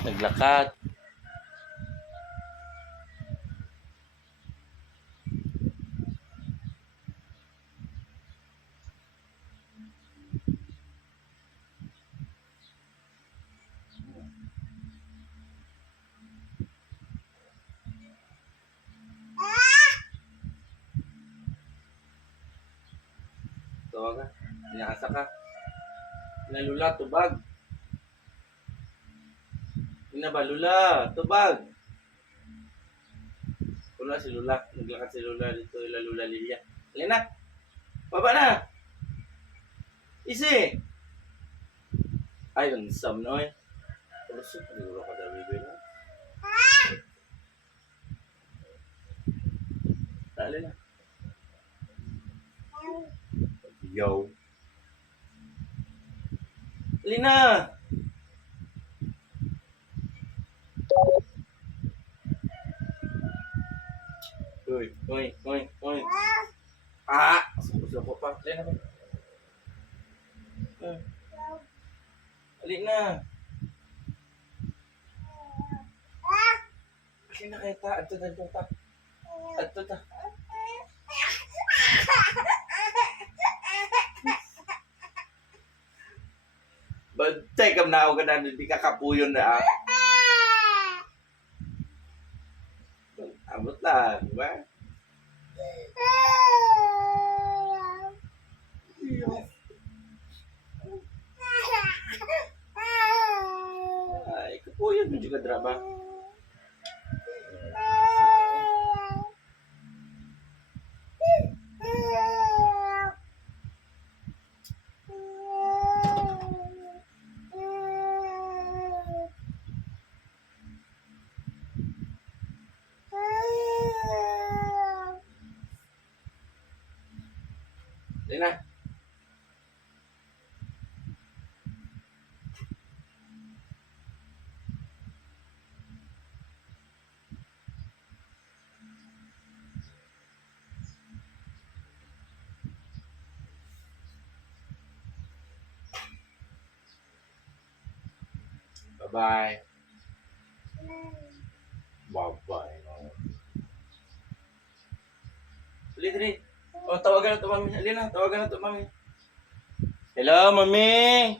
Naglakad. Tawag ka. Inaasa ka. Nalula, tubag. Ina ba, Lula? Tubag. Wala si Lula. Naglakad si Lula dito. Ila Lula Lilia. Halina. Baba na. Isi. Ay, ang sam no eh. Palusot. Siguro ka daw bibig na. Dali na. Yo. Halina. Uy. Ah! Suko pa. Halina. Halina. Halina kayo ta. Adto ta. Adto ta. Bantay kam na ako ka na. Hindi ka kapuyon na ah. Abot lang. Diba? Ay, kapuyon mo juga drama. Lina. Bye-bye. Bye-bye. Dali. Oh, tawagan na to, mami. Halina, tawagan na to, mami. Hello, mami.